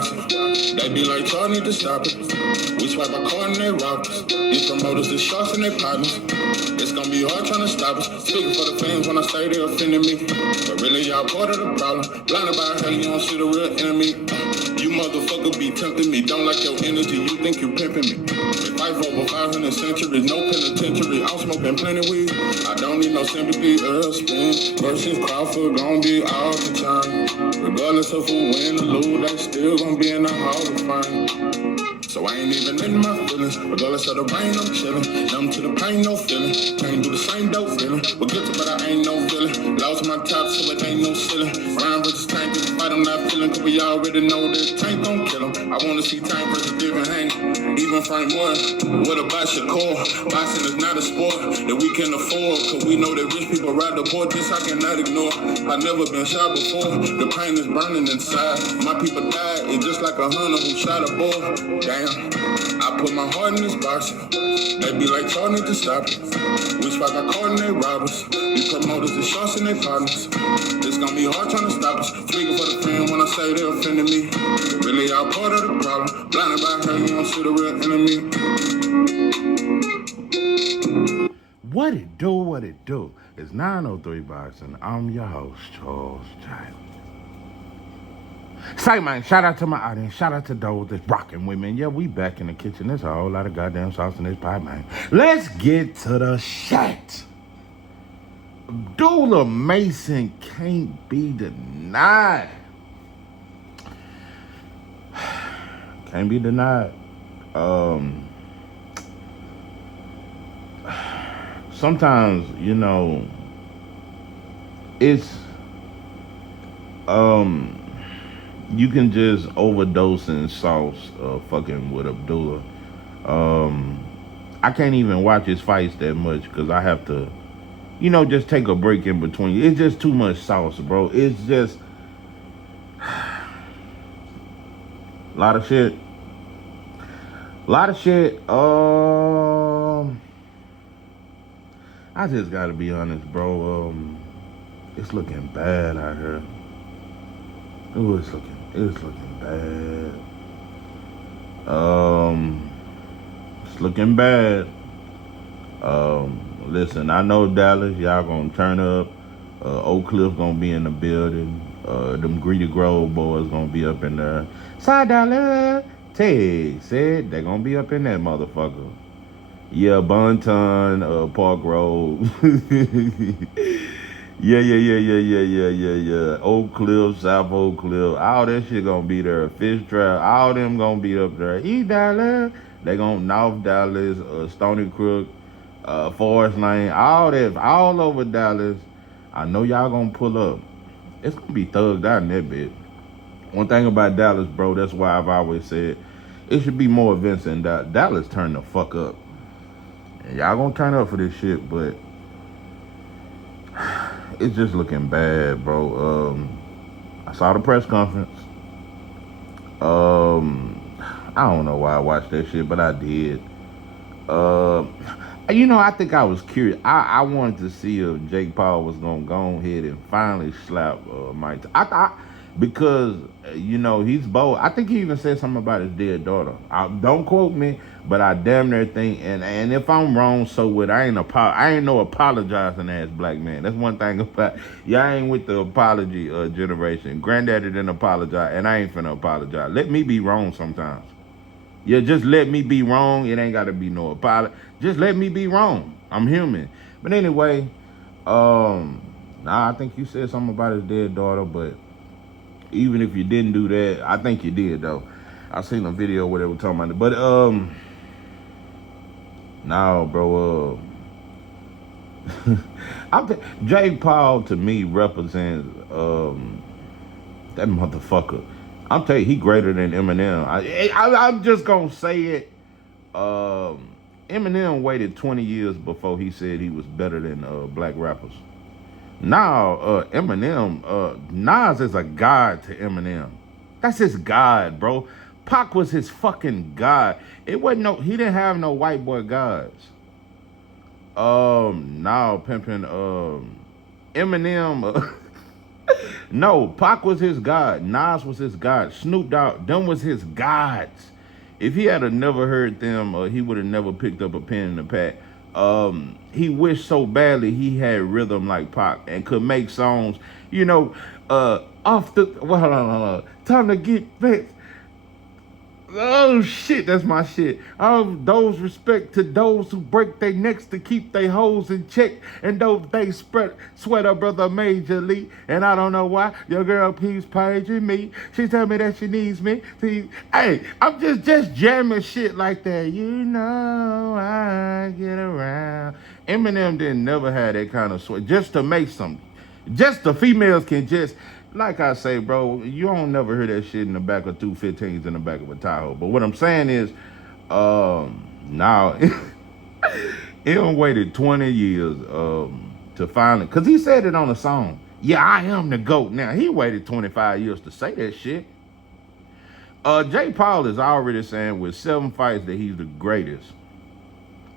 boxing. They be like, y'all need to stop it. We swipe our card and they rock us. These promoters, the shots and they partners. It's gonna be hard trying to stop us. Speaking for the fans when I say they offended me. But really, y'all part of the problem. Blinded by how you don't see the real enemy. You motherfucker be tempting me. Don't like your energy, you think you pimping me. If I for over 500 centuries, no penitentiary. I'm smoking plenty weed. I don't need no sympathy or spin. Versus Crawford gon' be all the time. Regardless of who win or lose, they still gon' be in the Hall of Fame. So I ain't even in my feelings. Regardless of the rain, I'm chillin'. Numb to the pain, no feeling. Can't do the same dope feeling. But guilty, but I ain't no villain. Lost my top, so it ain't no ceiling. Ryan versus Tank, if fight I'm not feeling. Cause we already know that Tank gon' kill him. I wanna see Tank versus Devin Haney. Even Frank Warren. What about Shakur? Boxing is not a sport that we can afford. Cause we know that rich people ride the poor. This I cannot ignore. I never been shot before. The pain is burning inside. My people died. It's just like a hunter who shot a boar. Damn. I put my heart in this box. They be like, y'all need to stop it. We spot our card and they rob us. These promoters, the shots and they partners. It's gonna be hard trying to stop us. Speaking for the fan when I say they offended me. But really, y'all part of the problem. Blinded by how you don't see the real enemy. What it do, what it do? It's 903 Boxing. I'm your host, Charles Giles. Say, man, shout out to my audience. Shout out to those that's rocking with me. Yeah, we back in the kitchen. There's a whole lot of goddamn sauce in this pie, man. Let's get to the shit. Abdullah Mason can't be denied. Can't be denied. Sometimes, you know, it's you can just overdose in sauce fucking with Abdullah. I can't even watch his fights that much because I have to, you know, just take a break in between. It's just too much sauce, bro. It's just a lot of shit. I just gotta be honest, bro. It's looking bad out here. Ooh, it's looking bad. It's looking bad. Listen, I know Dallas, y'all gonna turn up. Oak Cliff gonna be in the building. Them Greedy Grove boys gonna be up in there. Side Dallas, Ted said they gonna be up in that motherfucker. Yeah, Bonton, Park Road. Yeah. Oak Cliff, South Oak Cliff, all that shit gonna be there. Fish Trap, all them gonna be up there. East Dallas, they gonna North Dallas, Stony Brook, Forest Lane, all that, all over Dallas. I know y'all gonna pull up. It's gonna be thugged out in that bit. One thing about Dallas, bro, that's why I've always said it should be more events in Dallas. Dallas turn the fuck up. And y'all gonna turn up for this shit, but it's just looking bad, bro. I saw the press conference. I don't know why I watched that shit, but I did. You know, I think I was curious. I wanted to see if Jake Paul was gonna go ahead and finally slap Mike. I thought because you know he's bold. I think he even said something about his dead daughter. Don't quote me, but I damn near think. And if I'm wrong, so what? I ain't no apologizing ass black man. That's one thing about y'all ain't with the apology generation. Granddaddy didn't apologize, and I ain't finna apologize. Let me be wrong sometimes. Yeah, just let me be wrong. It ain't gotta be no apology. Just let me be wrong. I'm human. But anyway, I think you said something about his dead daughter, but even if you didn't do that, I think you did though. I seen a video where they were talking about it. But no, bro, Jake Paul to me represents that motherfucker. I'm telling you, he greater than Eminem. I'm just gonna say it. Eminem waited 20 years before he said he was better than black rappers. Now, Eminem, Nas is a god to Eminem. That's his god, bro. Pac was his fucking god. It wasn't he didn't have no white boy gods. Now pimping, Eminem, No, Pac was his god. Nas was his god. Snoop Dogg, them was his gods. If he had never heard them, he would have never picked up a pen in the pad. He wished so badly he had rhythm like Pac and could make songs, you know, off the, well, hold on. Time to get back. Oh shit, that's my shit. Those respect to those who break their necks to keep their hoes in check, and those they sweat a brother majorly. And I don't know why your girl keeps paging me. She tell me that she needs me. See, hey, I'm just jamming shit like that. You know I get around. Eminem didn't never have that kind of sweat just to make some. Just the females can just. Like I say, bro, you don't never hear that shit in the back of 215s in the back of a Tahoe. But what I'm saying is, now, he done waited 20 years to finally, because he said it on a song. Yeah, I am the GOAT. Now, he waited 25 years to say that shit. Jake Paul is already saying with 7 fights that he's the greatest.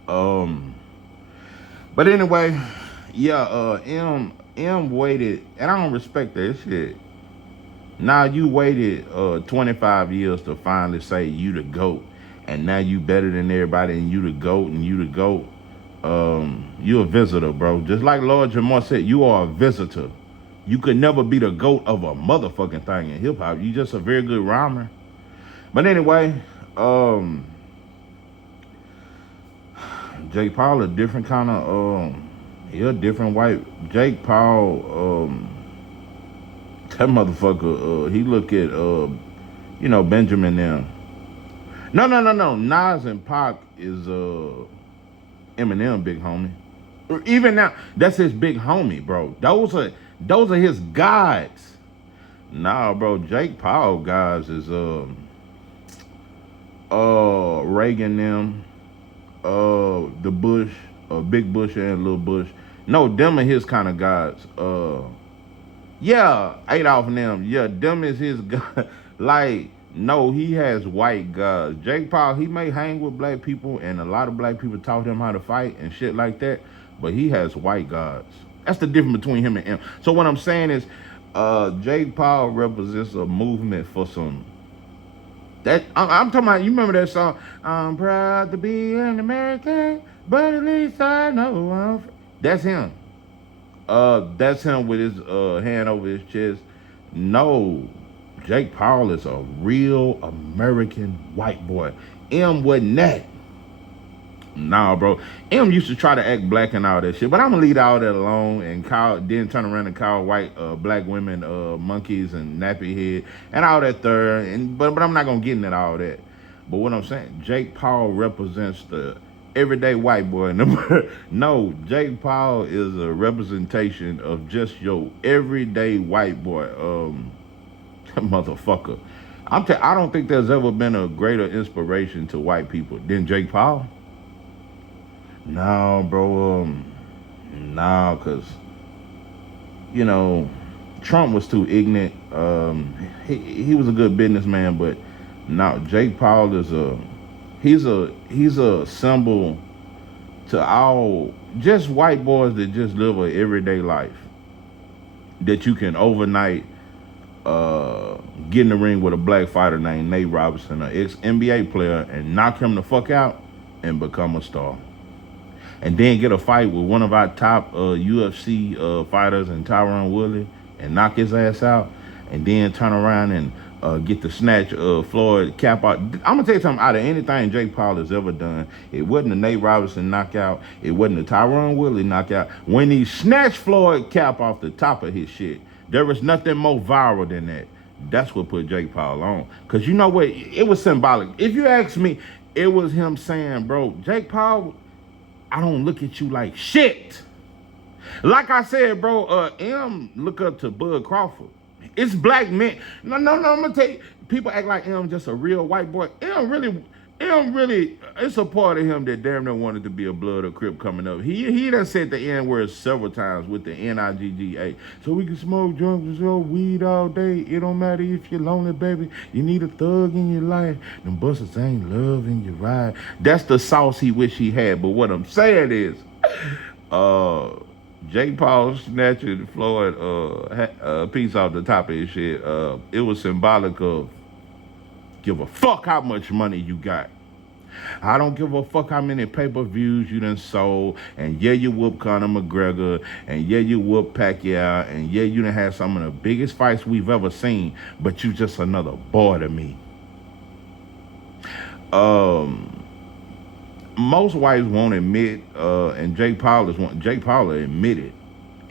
But anyway, yeah, M waited, and I don't respect that shit. Now you waited 25 years to finally say you the GOAT, and now you better than everybody, and you the GOAT, and you the GOAT. You a visitor, bro. Just like Lord Jamar said, you are a visitor. You could never be the GOAT of a motherfucking thing in hip hop. You just a very good rhymer. But anyway, Jake Paul a different kind of he a different white. Jake Paul, that motherfucker, he look at, you know, Benjamin now. No. Nas and Pac is Eminem big homie. Even now, that's his big homie, bro. Those are his gods. Nah, bro, Jake Paul guys is Reagan them, the Bush, Big Bush and Little Bush. No, them are his kind of guys. Yeah, Adolf and them. Yeah, them is his guy. Like, no, he has white guys. Jake Paul, he may hang with black people, and a lot of black people taught him how to fight and shit like that, but he has white guys. That's the difference between him and him. So what I'm saying is, Jake Paul represents a movement for some. That I'm talking about. You remember that song? I'm proud to be an American, but at least I know I'm free. That's him. That's him with his hand over his chest. No, Jake Paul is a real American white boy. M wasn't that. Nah, bro. M used to try to act black and all that shit, but I'm gonna leave all that alone and then turn around and call white black women monkeys and nappy head and all that third. But I'm not gonna get into all that. But what I'm saying, Jake Paul represents the everyday white boy. No, Jake Paul is a representation of just your everyday white boy. Motherfucker. I don't think there's ever been a greater inspiration to white people than Jake Paul. No, bro. No, cause you know Trump was too ignorant. He was a good businessman, but now Jake Paul is he's a symbol to all just white boys that just live an everyday life that you can overnight get in the ring with a black fighter named Nate Robinson, an ex-NBA player, and knock him the fuck out and become a star. And then get a fight with one of our top UFC fighters in Tyron Woodley and knock his ass out, and then turn around and get the snatch Floyd cap out. I'm gonna tell you something, out of anything Jake Paul has ever done, it wasn't a Nate Robinson knockout, it wasn't a Tyron Woodley knockout. When he snatched Floyd cap off the top of his shit, there was nothing more viral than that. That's what put Jake Paul on. Cause you know what, it was symbolic. If you ask me, it was him saying, bro, Jake Paul, I don't look at you like shit. Like I said, bro, M look up to Bud Crawford. It's black men. No, I'm gonna tell you, people act like M just a real white boy. M really, it's a part of him that damn near wanted to be a blood or Crip coming up. He done said the N-word several times with the N-I-G-G-A. So we can smoke, drunk, and smoke weed all day. It don't matter if you're lonely, baby. You need a thug in your life. Them busters ain't loving you right. That's the sauce he wish he had. But what I'm saying is, Jake Paul snatching Floyd a piece off the top of his shit. It was symbolic of give a fuck how much money you got. I don't give a fuck how many pay-per-views you done sold. And yeah, you whoop Conor McGregor. And yeah, you whoop Pacquiao. And yeah, you done had some of the biggest fights we've ever seen. But you just another boy to me. Most whites won't admit, and Jake Paul admitted.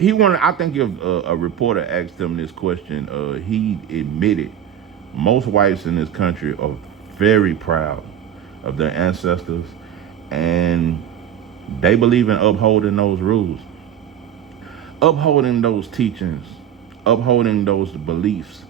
I think if a reporter asked him this question, he admitted most whites in this country are very proud of their ancestors, and they believe in upholding those rules, upholding those teachings, upholding those beliefs.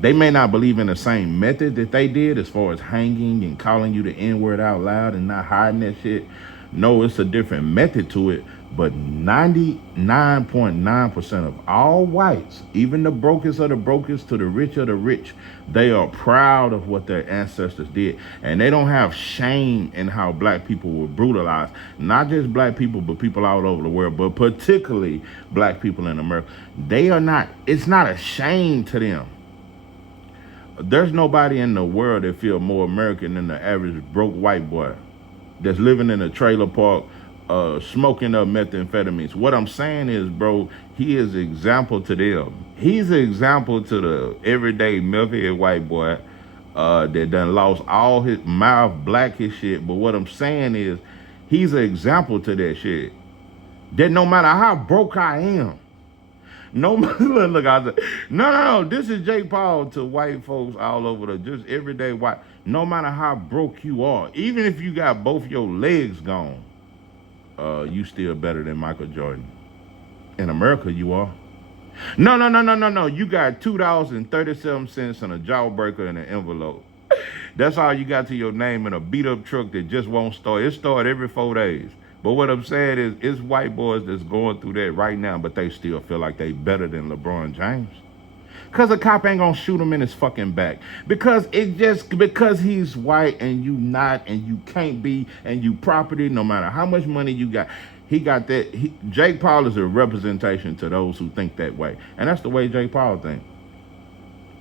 They may not believe in the same method that they did as far as hanging and calling you the N-word out loud and not hiding that shit. No, it's a different method to it. But 99.9% of all whites, even the brokest of the brokest to the rich of the rich, they are proud of what their ancestors did. And they don't have shame in how black people were brutalized. Not just black people, but people all over the world, but particularly black people in America. It's not a shame to them. There's nobody in the world that feel more American than the average broke white boy that's living in a trailer park, smoking up methamphetamines. What I'm saying is, bro, he is an example to them. He's an example to the everyday milk-head white boy that done lost all his mouth, black his shit. But what I'm saying is, he's an example to that shit. That no matter how broke I am, look, I said, no. This is Jake Paul to white folks all over the just everyday white. No matter how broke you are, even if you got both your legs gone, you still better than Michael Jordan. In America, you are. No. You got $2.37 and a jawbreaker in an envelope. That's all you got to your name in a beat up truck that just won't start. It starts every 4 days. But what I'm saying is, it's white boys that's going through that right now, but they still feel like they better than LeBron James. Because a cop ain't gonna shoot him in his fucking back. Because he's white and you not, and you can't be, and you property, no matter how much money you got. He got that. Jake Paul is a representation to those who think that way. And that's the way Jake Paul thinks.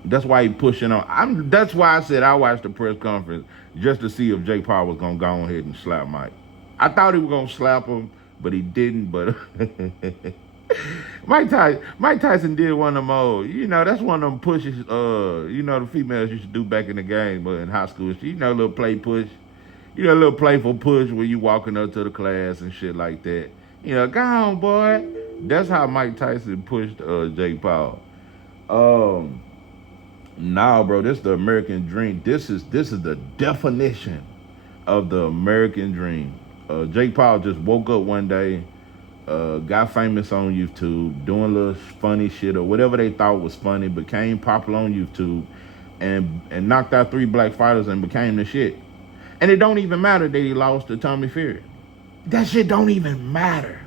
That's why he pushing on. That's why I said I watched the press conference just to see if Jake Paul was gonna go ahead and slap Mike. I thought he was gonna slap him, but he didn't. But Mike Tyson did one of them old. That's one of them pushes. The females used to do back in the game, but in high school, a little play push. A little playful push where you walking up to the class and shit like that. Go on, boy. That's how Mike Tyson pushed Jake Paul. Nah, bro, this is the American dream. This is the definition of the American dream. Jake Paul just woke up one day, got famous on YouTube, doing little funny shit or whatever they thought was funny, became popular on YouTube, and knocked out 3 black fighters and became the shit. And it don't even matter that he lost to Tommy Fury. That shit don't even matter.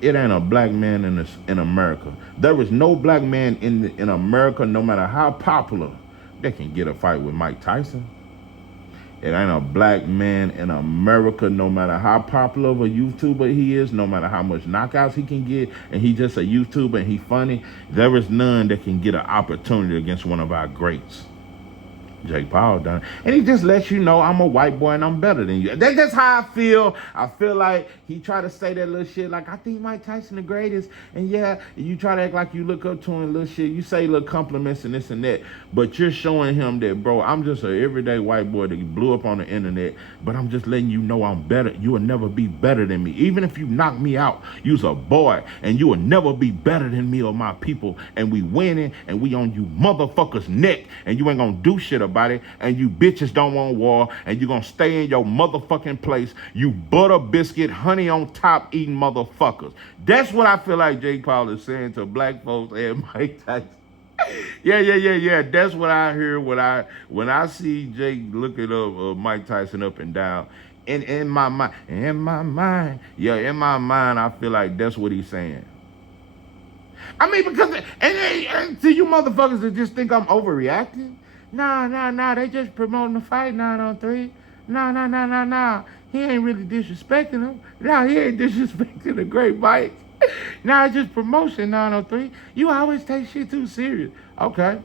It ain't a black man in America. There is no black man in America, no matter how popular, that can get a fight with Mike Tyson. It ain't a black man in America, no matter how popular of a YouTuber he is, no matter how much knockouts he can get, and he just a YouTuber and he funny, there is none that can get an opportunity against one of our greats. Jake Paul done. And he just lets you know I'm a white boy and I'm better than you. That's just how I feel. I feel like he tried to say that little shit like, I think Mike Tyson the greatest. And yeah, you try to act like you look up to him, little shit. You say little compliments and this and that. But you're showing him that, bro, I'm just an everyday white boy that blew up on the internet. But I'm just letting you know I'm better. You will never be better than me. Even if you knock me out, you's a boy. And you will never be better than me or my people. And we winning and we on you motherfuckers' neck. And you ain't gonna do shit about it, and you bitches don't want war, and you gonna stay in your motherfucking place, you butter biscuit, honey on top eating motherfuckers. That's what I feel like Jake Paul is saying to black folks and Mike Tyson. Yeah. That's what I hear when I see Jake looking up Mike Tyson up and down. In my mind, I feel like that's what he's saying. I mean, because and to you motherfuckers that just think I'm overreacting. Nah, they just promoting the fight 9-on-3. Nah. he ain't really disrespecting him. No, he ain't disrespecting the great Mike. Nah, it's just promotion 903. You always take shit too serious. Okay.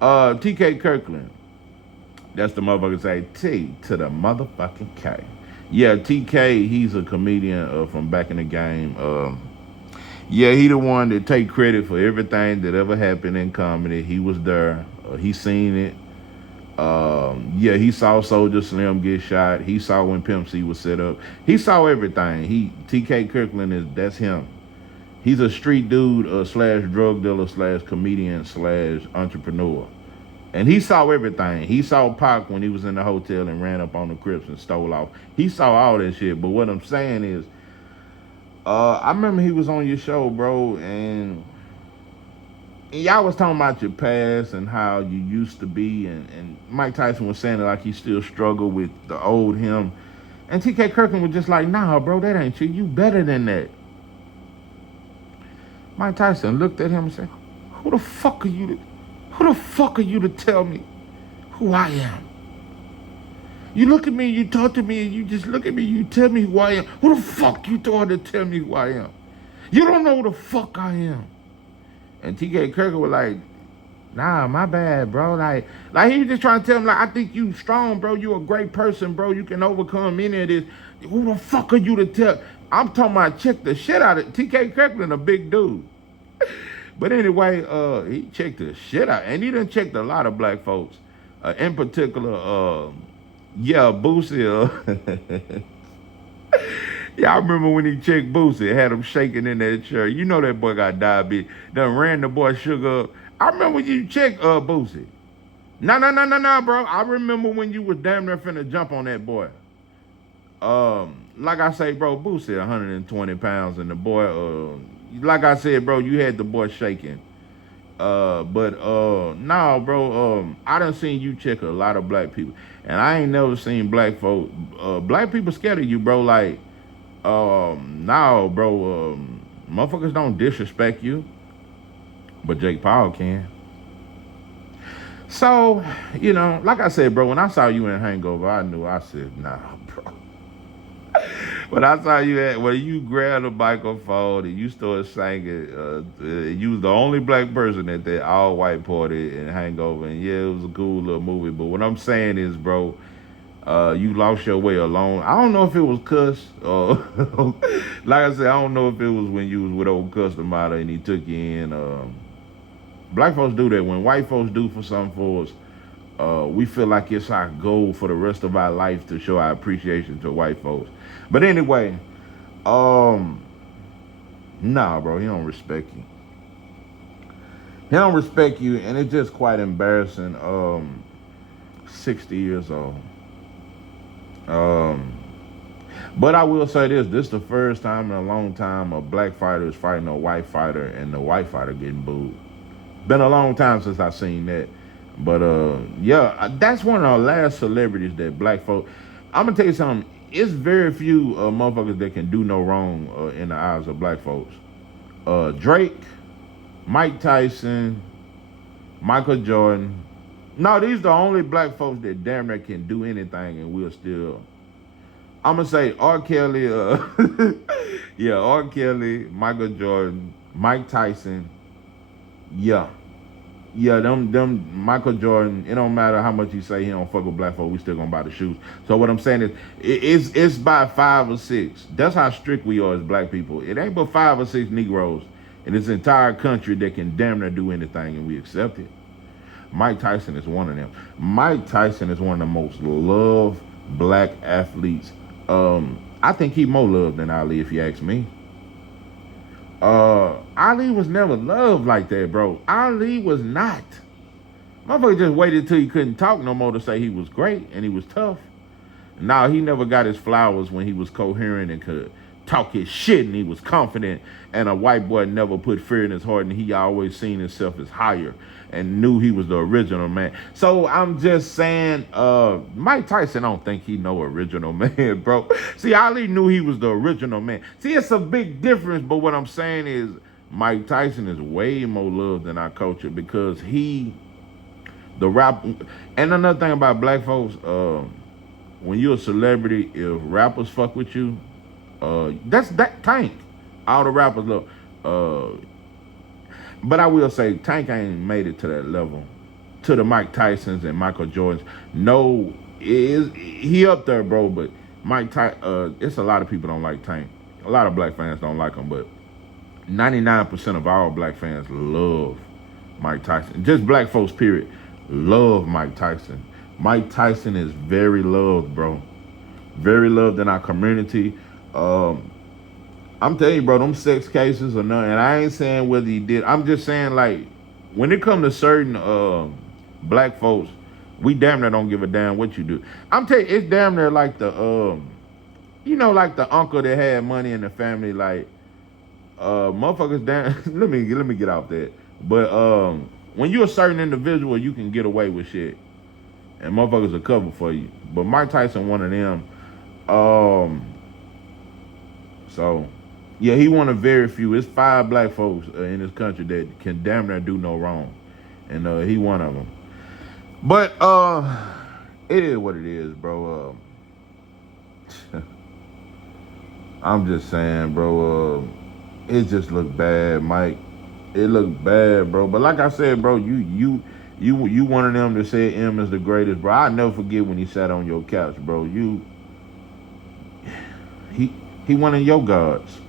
TK Kirkland. That's the motherfucker say T to the motherfucking K. Yeah, TK, he's a comedian from back in the game. Yeah, he the one that take credit for everything that ever happened in comedy. He was there. He seen it. Yeah, he saw Soldier Slim get shot. He saw when Pimp C was set up. He saw everything. TK Kirkland that's him. He's a street dude slash drug dealer slash comedian slash entrepreneur. And he saw everything. He saw Pac when he was in the hotel and ran up on the Crips and stole off. He saw all that shit. But what I'm saying is, I remember he was on your show, bro, and y'all was talking about your past and how you used to be, and Mike Tyson was saying it like he still struggled with the old him. And TK Kirkland was just like, nah, bro, that ain't you. You better than that. Mike Tyson looked at him and said, who the fuck are you to tell me who I am? You look at me, you talk to me, and you just look at me, you tell me who I am. Who the fuck you thought to tell me who I am? You don't know who the fuck I am. And TK Kirkland was like, nah, my bad, bro. Like he was just trying to tell him, like, I think you strong, bro. You a great person, bro. You can overcome any of this. Who the fuck are you to tell? I'm talking about check the shit out of TK Kirkland, a big dude. But anyway, he checked the shit out. And he done checked a lot of black folks. In particular, yeah, Boosie. Yeah, I remember when he checked Boosie, had him shaking in that chair. You know that boy got diabetes. Done ran the boy sugar up. I remember when you checked Boosie. No, bro. I remember when you was damn near finna jump on that boy. Like I say, bro, Boosie 120 pounds, and the boy, like I said, bro, you had the boy shaking. No, bro, I done seen you check a lot of black people. And I ain't never seen black folk, black people scared of you, bro. Like, no, bro, motherfuckers don't disrespect you, but Jake Paul can. So, you know, like I said, bro, when I saw you in Hangover, I said, nah, bro. When I saw you you grabbed a microphone and you started singing, you was the only black person at that all-white party in Hangover, and yeah, it was a cool little movie, but what I'm saying is, bro, you lost your way alone. I don't know if it was Cuss, like I said, I don't know if it was when you was with old Custom out and he took you in. Black folks do that. When white folks do for something for us, we feel like it's our goal for the rest of our life to show our appreciation to white folks. But anyway, nah, bro, he don't respect you. He don't respect you, and it's just quite embarrassing. 60 years old. But I will say this is the first time in a long time a black fighter is fighting a white fighter and the white fighter getting booed. Been a long time since I seen that. But yeah, that's one of the last celebrities that black folk. I'm gonna tell you something. It's very few motherfuckers that can do no wrong in the eyes of black folks. Drake, Mike Tyson, Michael Jordan. No, these are the only black folks that damn near can do anything and we'll still. I'm gonna say R. Kelly, yeah, R. Kelly, Michael Jordan, Mike Tyson, yeah, them Michael Jordan. It don't matter how much you say he don't fuck with black folk, we still gonna buy the shoes. So what I'm saying is, it's by 5 or 6. That's how strict we are as black people. It ain't but 5 or 6 Negroes in this entire country that can damn near do anything, and we accept it. Mike Tyson is one of them. Mike Tyson is one of the most loved black athletes. I think he more loved than Ali, if you ask me. Ali was never loved like that, bro. Ali was not. Motherfucker just waited till he couldn't talk no more to say he was great and he was tough. Now, he never got his flowers when he was coherent and could talk his shit and he was confident, and a white boy never put fear in his heart, and he always seen himself as higher and knew he was the original man. So I'm just saying, Mike Tyson, I don't think he no original man, bro. See, Ali knew he was the original man. See, it's a big difference, but what I'm saying is Mike Tyson is way more loved than our culture because the rap. And another thing about black folks, when you're a celebrity, if rappers fuck with you, that's that Tank. All the rappers look. But I will say Tank ain't made it to that level, to the Mike Tysons and Michael Jordans. No, he up there, bro. But it's a lot of people don't like Tank. A lot of black fans don't like him, but 99% of all black fans love Mike Tyson. Just black folks, period, love Mike Tyson. Mike Tyson is very loved, bro. Very loved in our community. I'm telling you, bro, them sex cases or nothing. And I ain't saying whether he did. I'm just saying, like, when it comes to certain black folks, we damn near don't give a damn what you do. I'm telling you, it's damn near like the, like the uncle that had money in the family, like, motherfuckers damn. let me get out that. But when you're a certain individual, you can get away with shit, and motherfuckers will cover for you. But Mike Tyson, one of them. So. Yeah, he one of very few. It's 5 black folks in this country that can damn near do no wrong. And he one of them. But it is what it is, bro. I'm just saying, bro, it just look bad, Mike. It look bad, bro. But like I said, bro, you one of them that said M is the greatest, bro. I'll never forget when he sat on your couch, bro. He one of your gods.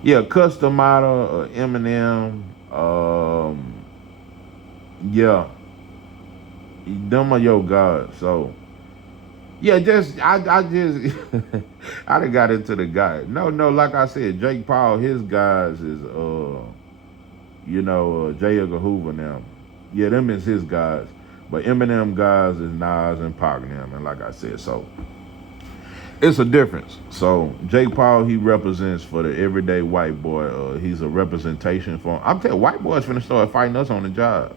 Yeah, Custom Model, Eminem, yeah, them are your gods. So, yeah, I just, I done got into the guy. No, like I said, Jake Paul, his guys is, J. Edgar Hoover now. Yeah, them is his guys. But Eminem guys is Nas and Pac now, and like I said, so. It's a difference. So Jake Paul, he represents for the everyday white boy. He's a representation for. I'm telling you, white boys finna start fighting us on the job.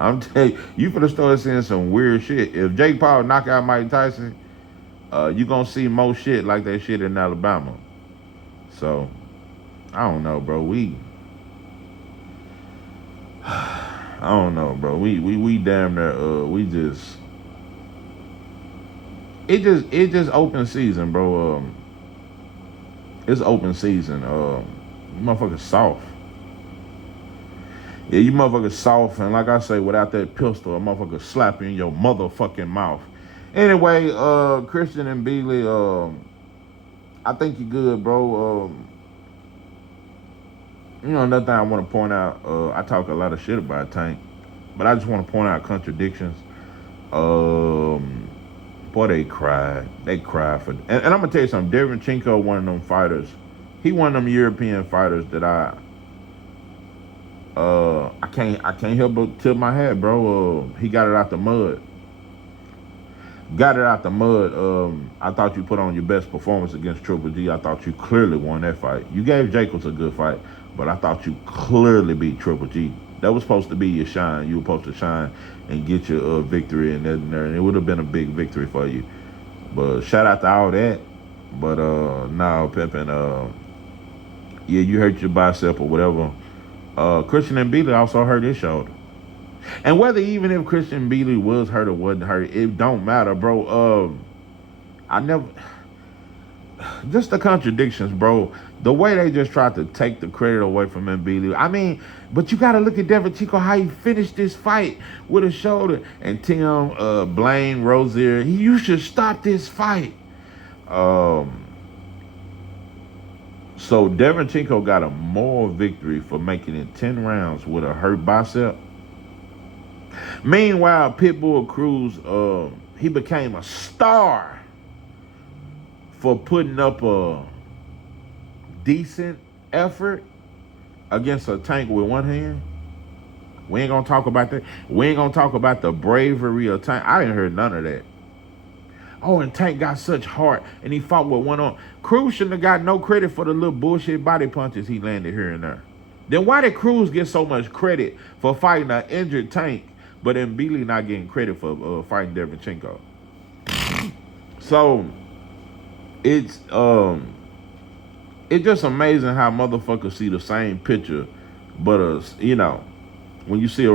I'm telling you finna start seeing some weird shit. If Jake Paul knock out Mike Tyson, you gonna see more shit like that shit in Alabama. So I don't know, bro. I don't know, bro. We damn near we just. It just open season, bro. It's open season. You motherfuckers soft. Yeah, you motherfuckers soft, and like I say, without that pistol, a motherfucker slap you in your motherfucking mouth. Anyway, Christian and Beasley, I think you good, bro. Another thing I want to point out, I talk a lot of shit about Tank, but I just want to point out contradictions. Boy, they cried. They cried for, and I'm gonna tell you something. Derevchenko, one of them fighters. He one of them European fighters that I can't help but tip my hat, bro. He got it out the mud. I thought you put on your best performance against Triple G. I thought you clearly won that fight. You gave Jacobs a good fight, but I thought you clearly beat Triple G. That was supposed to be your shine. You were supposed to shine and get your victory and it would have been a big victory for you. But shout out to all that. But no, Pimpin', yeah, you hurt your bicep or whatever. Christian and Beasley also hurt his shoulder. And whether even if Christian Beasley was hurt or wasn't hurt, it don't matter, bro. Just the contradictions, bro. The way they just tried to take the credit away from Beasley. I mean, but you got to look at Derevchenko, how he finished this fight with a shoulder. And Tim, Blaine, Rozier, you should stop this fight. So Derevchenko got a moral victory for making it 10 rounds with a hurt bicep. Meanwhile, Pitbull Cruz, he became a star for putting up a decent effort against a Tank with one hand. We ain't gonna talk about that. We ain't gonna talk about the bravery of Tank. I didn't hear none of that. Oh, and Tank got such heart, and he fought with one arm. Cruz shouldn't have got no credit for the little bullshit body punches he landed here and there. Then why did Cruz get so much credit for fighting an injured Tank, but then Beasley not getting credit for fighting Derevchenko? So it's just amazing how motherfuckers see the same picture, but when you see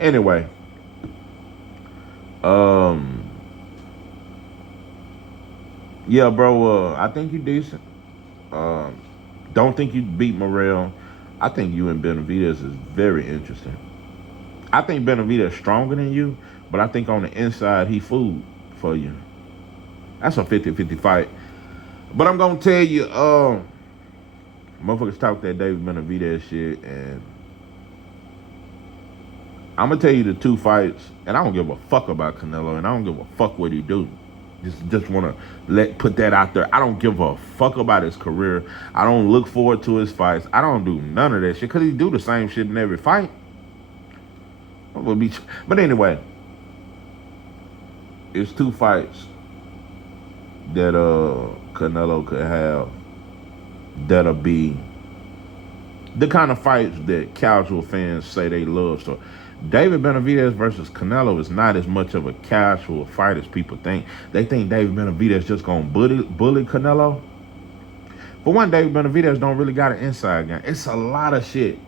anyway, Yeah, bro. I think you decent. Um, don't think you beat Morrell. I think you and Benavidez is very interesting. I think Benavidez is stronger than you, but I think on the inside he food for you. That's a 50-50 fight. But I'm gonna tell you, motherfuckers talk that David Benavidez shit, and I'm gonna tell you the two fights, and I don't give a fuck about Canelo, and I don't give a fuck what he do. Just wanna put that out there. I don't give a fuck about his career. I don't look forward to his fights. I don't do none of that shit because he do the same shit in every fight. But anyway, it's two fights that Canelo could have that'll be the kind of fights that casual fans say they love. So David Benavidez versus Canelo is not as much of a casual fight as people think. They think David Benavidez just gonna bully Canelo. For one, David Benavidez don't really got an inside game. It's a lot of shit.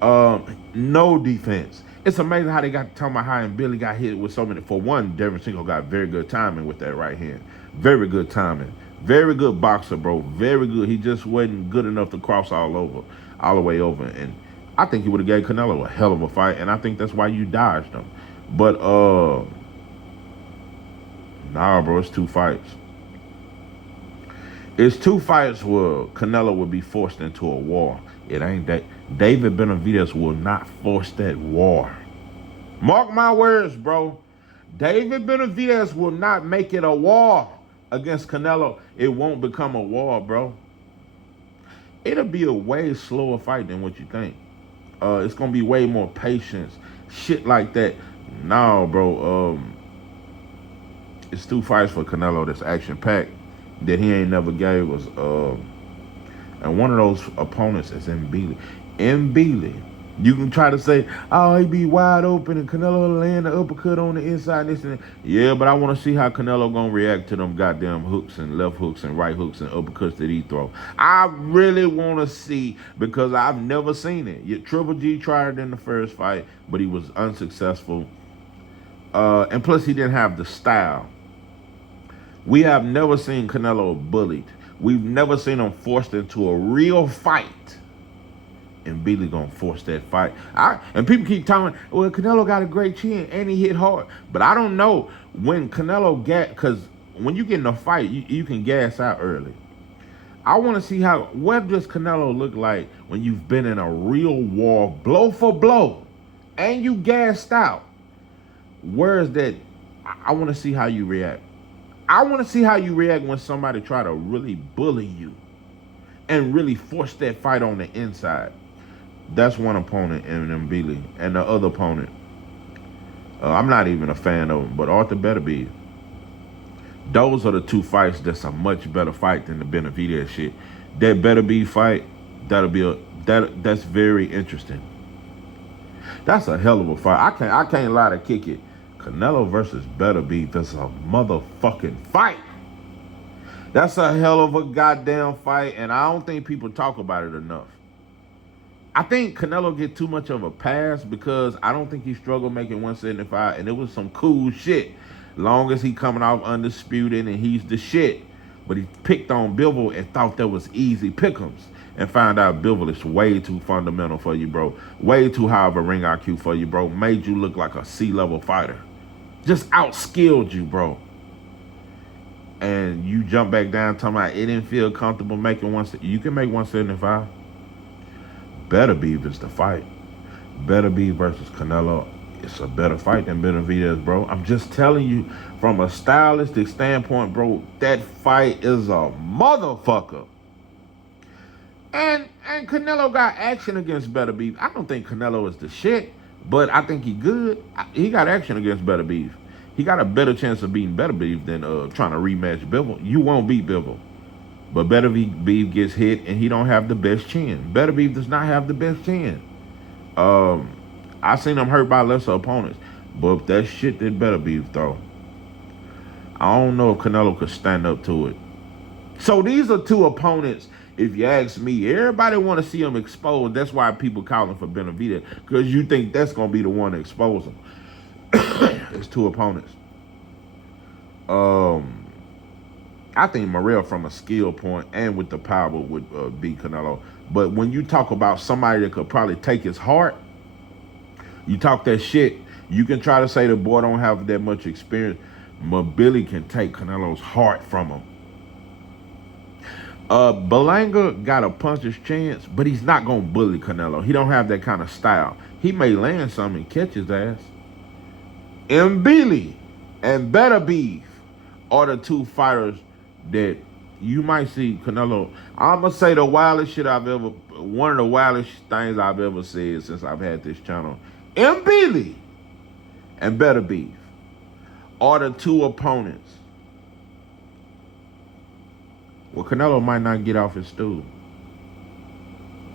No defense. It's amazing how they got talking about how Billy got hit with so many. For one, Devin Single got very good timing with that right hand. Very good timing. Very good boxer, bro. Very good. He just wasn't good enough to cross all the way over. And I think he would have gave Canelo a hell of a fight, and I think that's why you dodged him. But nah, bro, it's two fights. It's two fights where Canelo would be forced into a war. It ain't that. David Benavidez will not force that war. Mark my words, bro. David Benavidez will not make it a war against Canelo. It won't become a war, bro. It'll be a way slower fight than what you think. It's gonna be way more patience, shit like that. No, bro. It's two fights for Canelo that's action packed that he ain't never gave us. And one of those opponents is Mbili. Mbili. You can try to say, oh, he be wide open and Canelo land the uppercut on the inside. This and that. Yeah, but I want to see how Canelo gonna react to them goddamn hooks and left hooks and right hooks and uppercuts that he throw. I really want to see because I've never seen it. Yet Triple G tried it in the first fight, but he was unsuccessful. And plus, he didn't have the style. We have never seen Canelo bullied. We've never seen him forced into a real fight. And Billy gonna force that fight. And people keep telling me, well, Canelo got a great chin and he hit hard. But I don't know when Canelo because when you get in a fight, you can gas out early. I want to see what does Canelo look like when you've been in a real war, blow for blow, and you gassed out. Where is that? I want to see how you react. I want to see how you react when somebody try to really bully you and really force that fight on the inside. That's one opponent in Mbili. And the other opponent, I'm not even a fan of him, but Arthur Beterbiev. Those are the two fights that's a much better fight than the Benavidez shit. That Beterbiev fight, that's very interesting. That's a hell of a fight. I can't lie to kick it. Canelo versus Beterbiev is a motherfucking fight. That's a hell of a goddamn fight, and I don't think people talk about it enough. I think Canelo get too much of a pass because I don't think he struggled making 175, and it was some cool shit. Long as he coming off undisputed and he's the shit. But he picked on Bivol and thought that was easy pick'ems. And found out Bivol is way too fundamental for you, bro. Way too high of a ring IQ for you, bro. Made you look like a C-level fighter. Just outskilled you, bro. And you jump back down talking about it didn't feel comfortable making you can make 175. Beterbiev is the fight. Beterbiev versus Canelo. It's a better fight than Benavidez, bro. I'm just telling you, from a stylistic standpoint, bro, that fight is a motherfucker. And Canelo got action against Beterbiev. I don't think Canelo is the shit, but I think he good. He got action against Beterbiev. He got a better chance of beating Beterbiev than trying to rematch Bivol. You won't beat Bivol. But Beterbiev gets hit, and he don't have the best chin. Beterbiev does not have the best chin. I seen him hurt by lesser opponents, but that shit that Beterbiev throw, I don't know if Canelo could stand up to it. So these are two opponents, if you ask me. Everybody want to see them exposed. That's why people calling for Benavidez, because you think that's going to be the one to expose them. It's two opponents. I think Morrell from a skill point and with the power would beat Canelo. But when you talk about somebody that could probably take his heart, you talk that shit, you can try to say the boy don't have that much experience, but Billy can take Canelo's heart from him. Belanga got a puncher's chance, but he's not gonna bully Canelo. He don't have that kind of style. He may land some and catch his ass. Mbili and Better Beef are the two fighters that you might see Canelo. I'ma say the wildest shit one of the wildest things I've ever said since I've had this channel. Mbili and Better Beef are the two opponents. Well, Canelo might not get off his stool.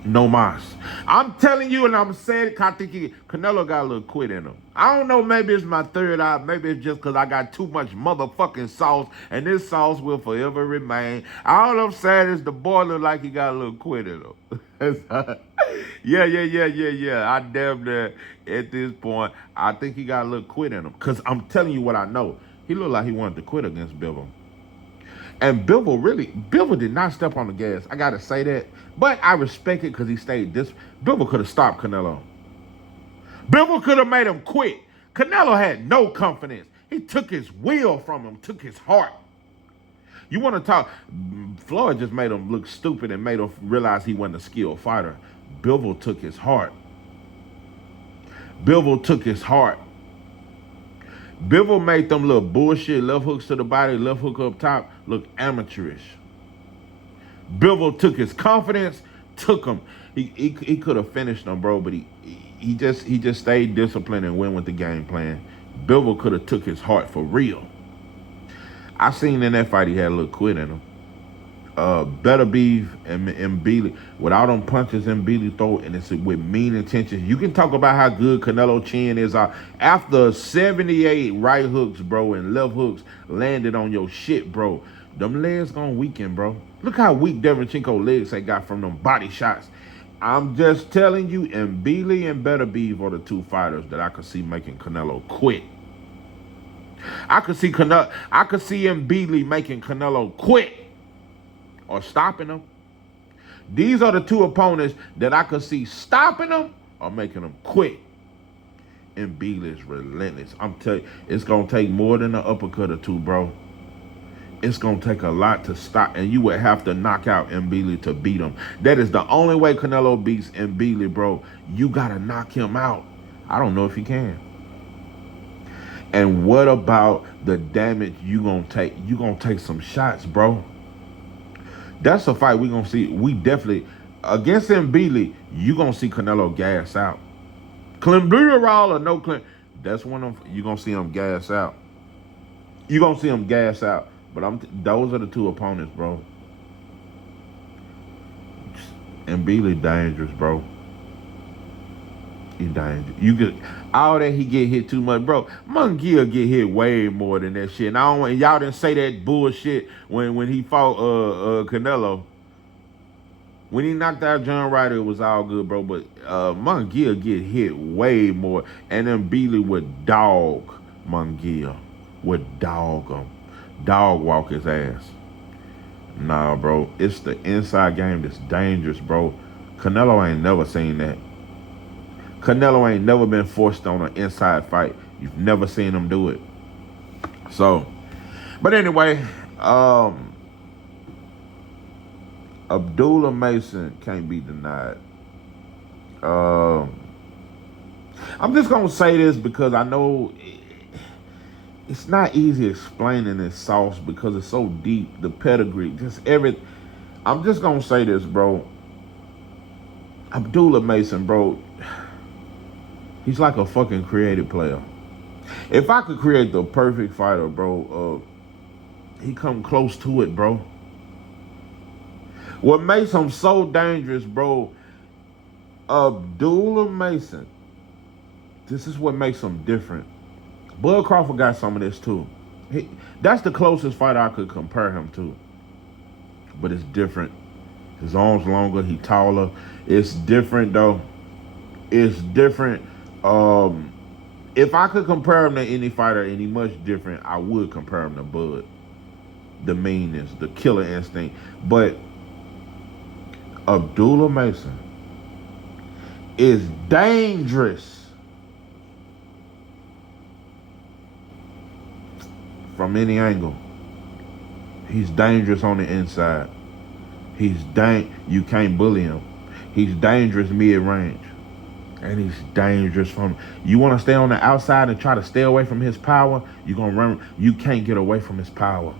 No mas. I'm telling you, and I'm saying it, I think Canelo got a little quit in him. I don't know, maybe it's my third eye, maybe it's just because I got too much motherfucking sauce, and this sauce will forever remain. All I'm saying is the boy look like he got a little quit in him. Yeah. I damn near, at this point, I think he got a little quit in him. Because I'm telling you what I know. He looked like he wanted to quit against Bivol. And Bivol did not step on the gas. I got to say that. But I respect it because he stayed this. Bivol could have stopped Canelo. Bivol could have made him quit. Canelo had no confidence. He took his will from him, took his heart. You want to talk, Floyd just made him look stupid and made him realize he wasn't a skilled fighter. Bivol took his heart. Bivol took his heart. Bivol made them little bullshit left hooks to the body, left hook up top, look amateurish. Bivol took his confidence, took him. He could have finished him, bro, but he just stayed disciplined and went with the game plan. Bivol could have took his heart for real. I seen in that fight he had a little quit in him. Better Beef and Mbili, with all them punches in Mbili throw, and it's with mean intentions. You can talk about how good Canelo chin is. After 78 right hooks, bro, and left hooks landed on your shit, bro, them legs gonna weaken, bro. Look how weak Derenchenko legs they got from them body shots. I'm just telling you, Mbili and Better Beef are the two fighters that I could see making Canelo quit. I could see Mbili making Canelo quit. Or stopping them. These are the two opponents that I could see stopping them or making them quit. And Mbili is relentless. I'm telling you, it's going to take more than an uppercut or two, bro. It's going to take a lot to stop, and you would have to knock out Mbili to beat him. That is the only way Canelo beats Mbili, bro. You got to knock him out. I don't know if he can. And what about the damage you going to take? You going to take some shots, bro. That's a fight we gonna see. We definitely against Mbili. You gonna see Canelo gas out. Clembuterol or no Clem. That's one of them. You gonna see him gas out. You gonna see him gas out. But those are the two opponents, bro. Mbili dangerous, bro. He dangerous. You get all that he get hit too much, bro. Munguia get hit way more than that shit. And y'all didn't say that bullshit when he fought Canelo. When he knocked out John Ryder, it was all good, bro. But Munguia get hit way more. And then Mbili would dog Munguia. Would dog him. Dog walk his ass. Nah, bro. It's the inside game that's dangerous, bro. Canelo ain't never seen that. Canelo ain't never been forced on an inside fight. You've never seen him do it. So, but anyway, Abdullah Mason can't be denied. I'm just going to say this because I know it's not easy explaining this sauce because it's so deep, the pedigree, just everything. I'm just going to say this, bro. Abdullah Mason, bro, he's like a fucking creative player. If I could create the perfect fighter, bro, he come close to it, bro. What makes him so dangerous, bro, Abdullah Mason, this is what makes him different. Bud Crawford got some of this too. That's the closest fighter I could compare him to. But it's different. His arms longer, he taller. It's different though. It's different. If I could compare him to any fighter, any much different, I would compare him to Bud. the meanness, the killer instinct. But Abdullah Mason is dangerous from any angle. He's dangerous on the inside. You can't bully him. He's dangerous mid-range. And he's dangerous from, you want to stay on the outside and try to stay away from his power, you're going to run, you can't get away from his power.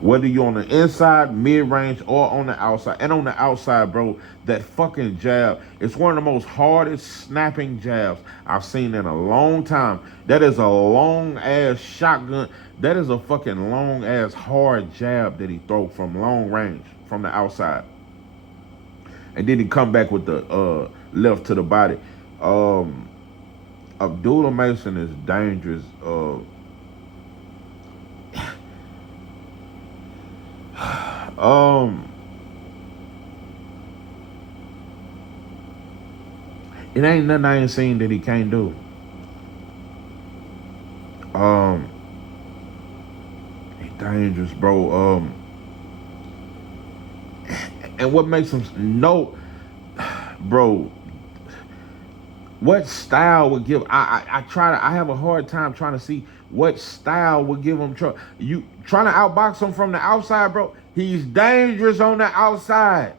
Whether you're on the inside, mid-range, or on the outside. And on the outside, bro, that fucking jab, it's one of the most hardest snapping jabs I've seen in a long time. That is a long-ass shotgun. That is a fucking long-ass hard jab that he throw from long range, from the outside. And then he come back with the left to the body. Abdullah Mason is dangerous. It ain't nothing I ain't seen that he can't do. He dangerous, bro. And what makes him bro, what style would give, I have a hard time trying to see what style would give him trouble. You trying to outbox him from the outside, bro? He's dangerous on the outside.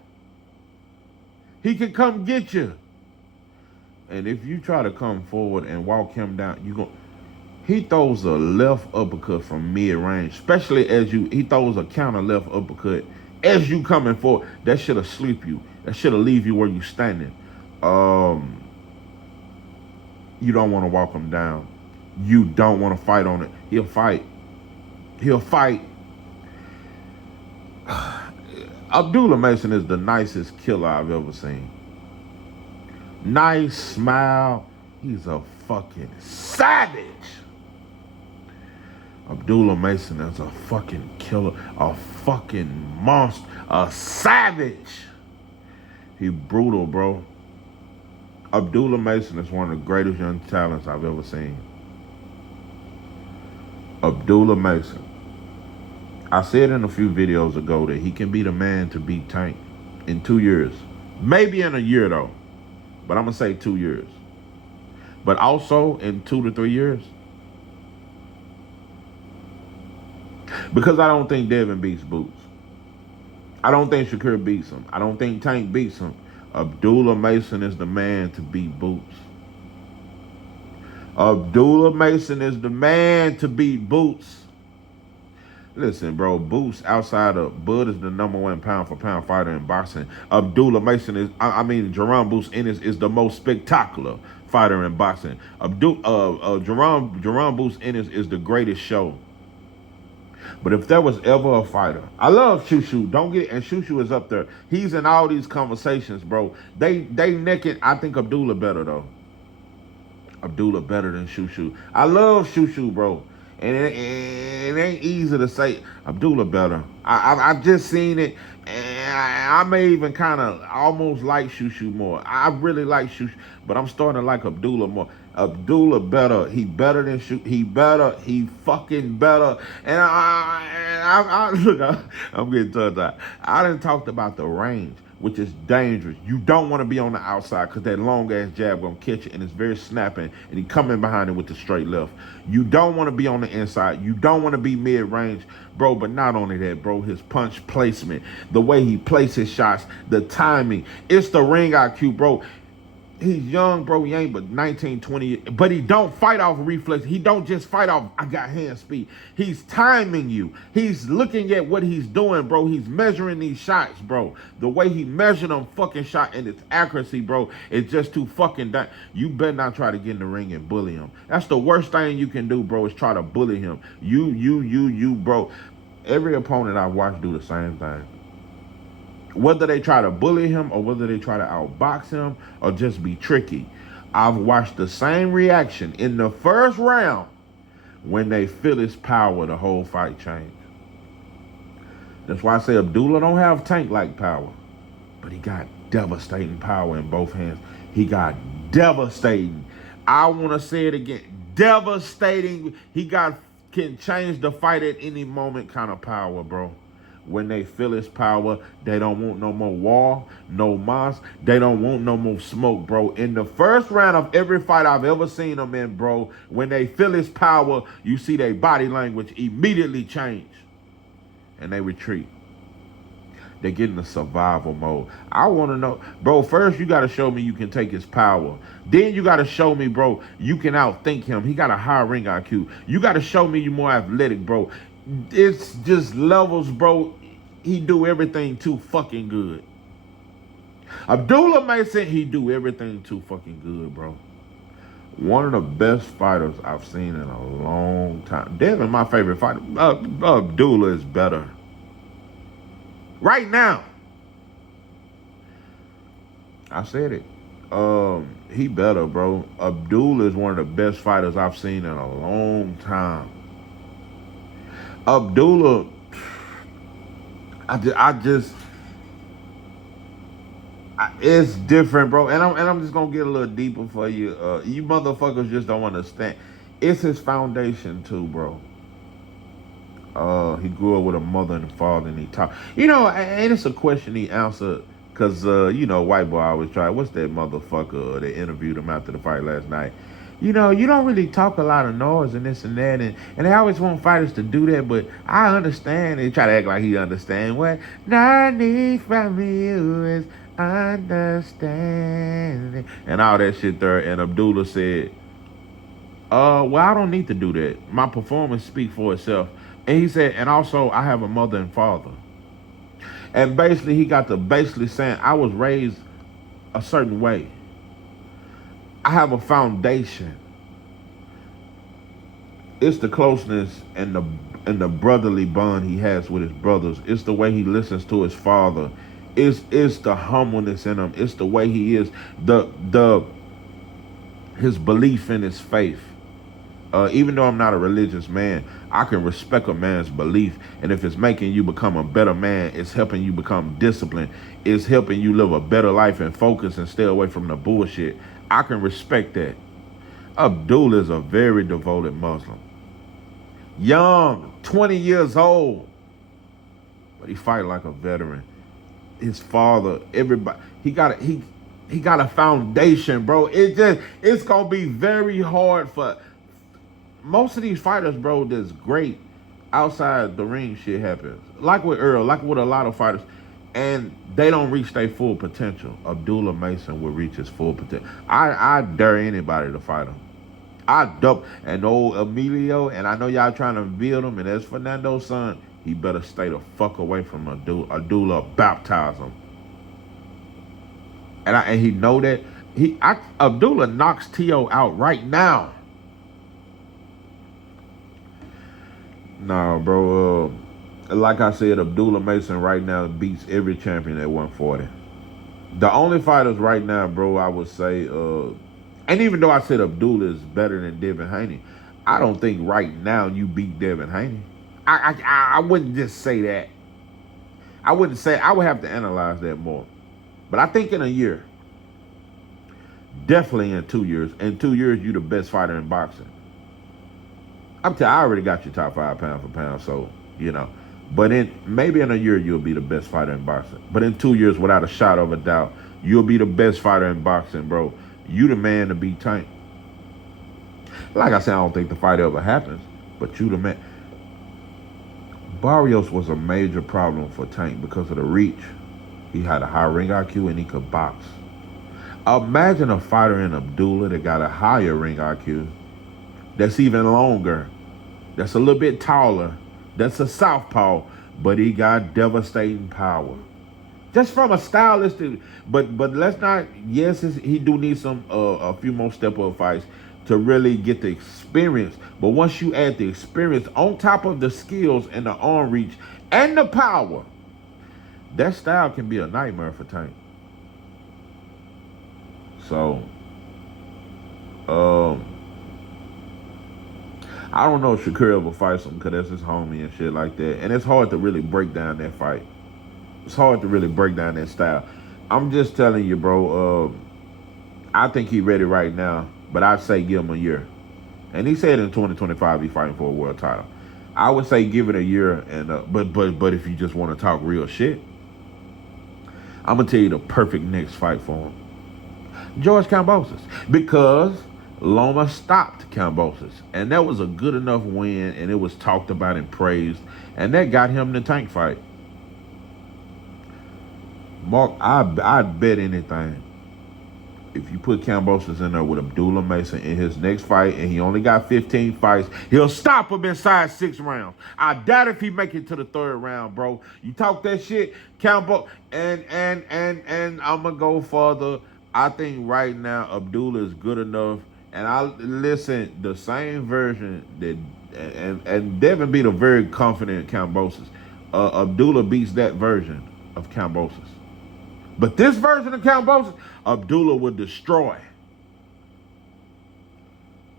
He can come get you. And if you try to come forward and walk him down, he throws a left uppercut from mid-range, especially he throws a counter left uppercut as you coming forward. That should have sleep you. That should have leave you where you standing. You don't want to walk him down. You don't want to fight on it. He'll fight. Abdullah Mason is the nicest killer I've ever seen. Nice smile. He's a fucking savage. Abdullah Mason is a fucking killer, a fucking monster, a savage. He brutal, bro. Abdullah Mason is one of the greatest young talents I've ever seen. Abdullah Mason. I said in a few videos ago that he can be the man to beat Tank in 2 years. Maybe in a year, though. But I'm going to say 2 years. But also in 2 to 3 years. Because I don't think Devin beats Boots. I don't think Shakur beats him. I don't think Tank beats him. Abdullah Mason is the man to beat Boots. Abdullah Mason is the man to beat Boots. Listen, bro, Boots outside of Bud is the #1 pound-for-pound fighter in boxing. Abdullah Mason is, Jerome Boots Ennis is the most spectacular fighter in boxing. Jerome Boots Ennis is the greatest show. But if there was ever a fighter, I love Shushu. And Shushu is up there. He's in all these conversations, bro. They naked. I think Abdullah better though. Abdullah better than Shushu. I love Shushu, bro. And it ain't easy to say Abdullah better. I've just seen it, and I may even kind of almost like Shushu more. I really like Shushu, but I'm starting to like Abdullah more. Abdullah better. He better than Shushu. He better. He fucking better. And I'm getting tongue-tied. I done talked about the range, which is dangerous. You don't want to be on the outside because that long-ass jab going to catch you, and it's very snapping, and he coming behind it with the straight left. You don't want to be on the inside. You don't want to be mid-range, bro, but not only that, bro, his punch placement, the way he places shots, the timing, it's the ring IQ, bro. He's young, bro. He ain't but 19, 20, but he don't fight off reflex. He don't just fight off, I got hand speed. He's timing you. He's looking at what he's doing, bro. He's measuring these shots, bro. The way he measured them fucking shot and its accuracy, bro, is just too fucking damn. You better not try to get in the ring and bully him. That's the worst thing you can do, bro, is try to bully him. You, bro. Every opponent I've watched do the same thing. Whether they try to bully him or whether they try to outbox him or just be tricky, I've watched the same reaction in the first round when they feel his power, the whole fight change. That's why I say Abdullah don't have Tank-like power, but he got devastating power in both hands. He got devastating. I want to say it again. Devastating. He got can change the fight at any moment kind of power, bro. When they feel his power, they don't want no more war, no moss. They don't want no more smoke, bro. In the first round of every fight I've ever seen them in, bro, when they feel his power, you see their body language immediately change. And they retreat. They get in the survival mode. I want to know, bro, first you got to show me you can take his power. Then you got to show me, bro, you can outthink him. He got a high ring IQ. You got to show me you more athletic, bro. It's just levels, bro. He do everything too fucking good. Abdullah Mason, he do everything too fucking good, bro. One of the best fighters I've seen in a long time. Devin, my favorite fighter. Abdullah is better. Right now. I said it. He better, bro. Abdullah is one of the best fighters I've seen in a long time. Abdullah, it's different, bro. And I'm just gonna get a little deeper for you. You motherfuckers just don't understand. It's his foundation too, bro. He grew up with a mother and a father, and he taught. You know, and it's a question he answered because you know, white boy always try. What's that motherfucker that interviewed him after the fight last night? You know, you don't really talk a lot of noise and this and that, and they always want fighters to do that, but I understand. They try to act like he understand. What I need from you is understanding. And all that shit there. And Abdullah said, well, I don't need to do that. My performance speaks for itself. And he said, and also I have a mother and father. And basically he got to basically saying, I was raised a certain way. I have a foundation. It's the closeness and the brotherly bond he has with his brothers. It's the way he listens to his father. It's the humbleness in him. It's the way he is. His belief in his faith. Even though I'm not a religious man, I can respect a man's belief. And if it's making you become a better man, it's helping you become disciplined. It's helping you live a better life and focus and stay away from the bullshit. I can respect that. Abdullah is a very devoted Muslim. Young, 20 years old. But he fight like a veteran. His father, everybody, he got a foundation, bro. It's gonna be very hard for most of these fighters, bro, that's great outside the ring shit happens. Like with Earl, like with a lot of fighters. And they don't reach their full potential. Abdullah Mason will reach his full potential. I dare anybody to fight him. And old Emilio, and I know y'all trying to build him, and that's Fernando's son, he better stay the fuck away from Abdullah. Abdullah baptize him. And he know that. Abdullah knocks T.O. out right now. Nah, bro. Like I said, Abdullah Mason right now beats every champion at 140. The only fighters right now, bro, I would say, and even though I said Abdullah is better than Devin Haney, I don't think right now you beat Devin Haney. I wouldn't just say that. I would have to analyze that more. But I think in a year, definitely in 2 years, you're the best fighter in boxing. I already got your top 5 pound for pound, so, you know. But maybe in a year, you'll be the best fighter in boxing. But in 2 years, without a shot of a doubt, you'll be the best fighter in boxing, bro. You the man to beat Tank. Like I said, I don't think the fight ever happens, but you the man. Barrios was a major problem for Tank because of the reach. He had a high ring IQ and he could box. Imagine a fighter in Abdullah that got a higher ring IQ, that's even longer, that's a little bit taller, that's a southpaw, but he got devastating power. Just from a stylistic, but let's not. Yes, he do need some a few more step-up fights to really get the experience. But once you add the experience on top of the skills and the arm reach and the power, that style can be a nightmare for Tank. So, I don't know if Shakur ever fights him because that's his homie and shit like that. And it's hard to really break down that fight. It's hard to really break down that style. I'm just telling you, bro, I think he's ready right now. But I'd say give him a year. And he said in 2025 he's fighting for a world title. I would say give it a year, and but if you just want to talk real shit, I'm gonna tell you the perfect next fight for him. George Kambosos, because Loma stopped Kambosos, and that was a good enough win, and it was talked about and praised, and that got him the Tank fight. Mark, I'd bet anything if you put Kambosos in there with Abdullah Mason in his next fight, and he only got 15 fights, he'll stop him inside 6 rounds. I doubt if he make it to the 3rd round, bro. You talk that shit, Kambo, and I'm gonna go further. I think right now Abdullah is good enough, and I listen the same version that and Devin beat a very confident Kambosos. Abdullah beats that version of Kambosos. But this version of Kambosos, Abdullah would destroy.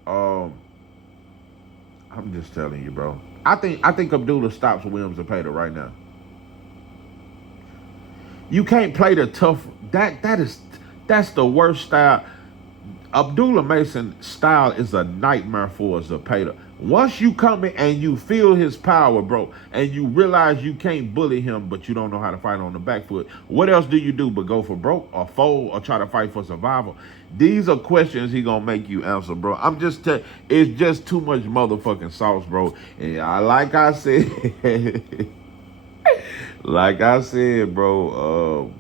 I'm just telling you, bro. I think Abdullah stops Williams Zepeda right now. You can't play the tough. That's the worst style. Abdullah Mason's style is a nightmare for a Zepeda. Once you come in and you feel his power, bro, and you realize you can't bully him, but you don't know how to fight on the back foot, what else do you do but go for broke or fold or try to fight for survival? These are questions he gonna make you answer, bro. I'm just telling, it's just too much motherfucking sauce, bro. And like I said, bro,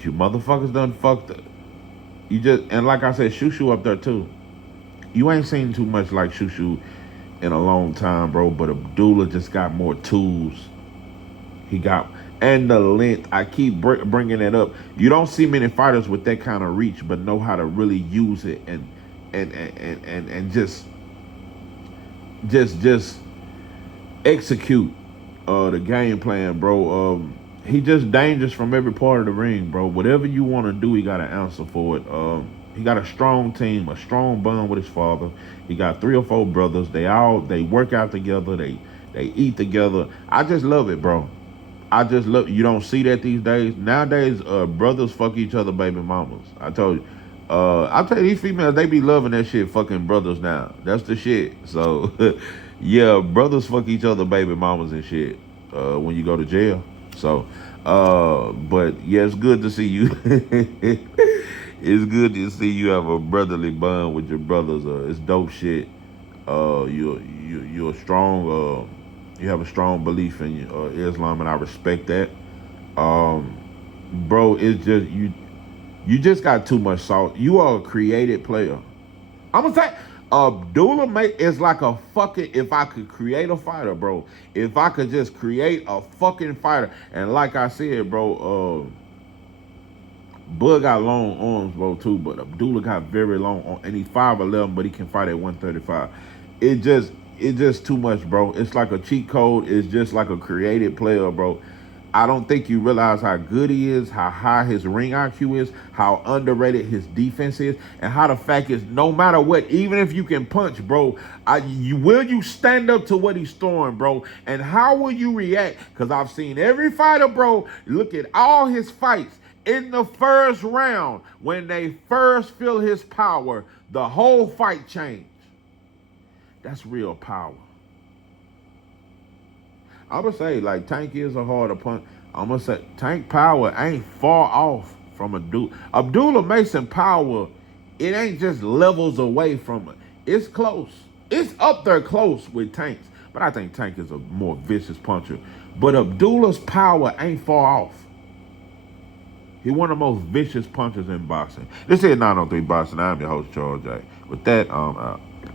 you motherfuckers done fucked it. You just, and like I said, Shushu up there too. You ain't seen too much like Shushu in a long time, bro, but Abdullah just got more tools. He got, and the length. I keep bringing it up. You don't see many fighters with that kind of reach, but know how to really use it and just execute the game plan, bro. He just dangerous from every part of the ring, bro. Whatever you want to do, he got an answer for it. He got a strong team, a strong bond with his father. He got 3 or 4 brothers. They work out together. They eat together. I just love it, bro. I just love. You don't see that these days. Nowadays, brothers fuck each other, baby mamas. I told you. I tell you, these females, they be loving that shit, fucking brothers now. That's the shit. So, yeah, brothers fuck each other, baby mamas and shit. When you go to jail. So, but yeah, it's good to see you. It's good to see you have a brotherly bond with your brothers. It's dope shit. You're strong. You have a strong belief in Islam, and I respect that. Bro, it's just you just got too much salt. You are a created player. I'm gonna say Abdullah is like a fucking, if I could create a fighter, bro. If I could just create a fucking fighter. And like I said, bro, Bud got long arms, bro, too, but Abdullah got very long arms, and he's 5'11", but he can fight at 135. It's just too much, bro. It's like a cheat code. It's just like a created player, bro. I don't think you realize how good he is, how high his ring IQ is, how underrated his defense is, and how the fact is, no matter what, even if you can punch, bro, will you stand up to what he's throwing, bro? And how will you react? Because I've seen every fighter, bro, look at all his fights. In the first round, when they first feel his power, the whole fight changed. That's real power. I'm going to say, like, Tank is a harder punch. I'm going to say, Tank power ain't far off from Abdullah Mason power. It ain't just levels away from it. It's close. It's up there close with Tank's. But I think Tank is a more vicious puncher. But Abdullah's power ain't far off. He's one of the most vicious punchers in boxing. This is 903 Boxing. I'm your host, Charles J. With that, I'm out.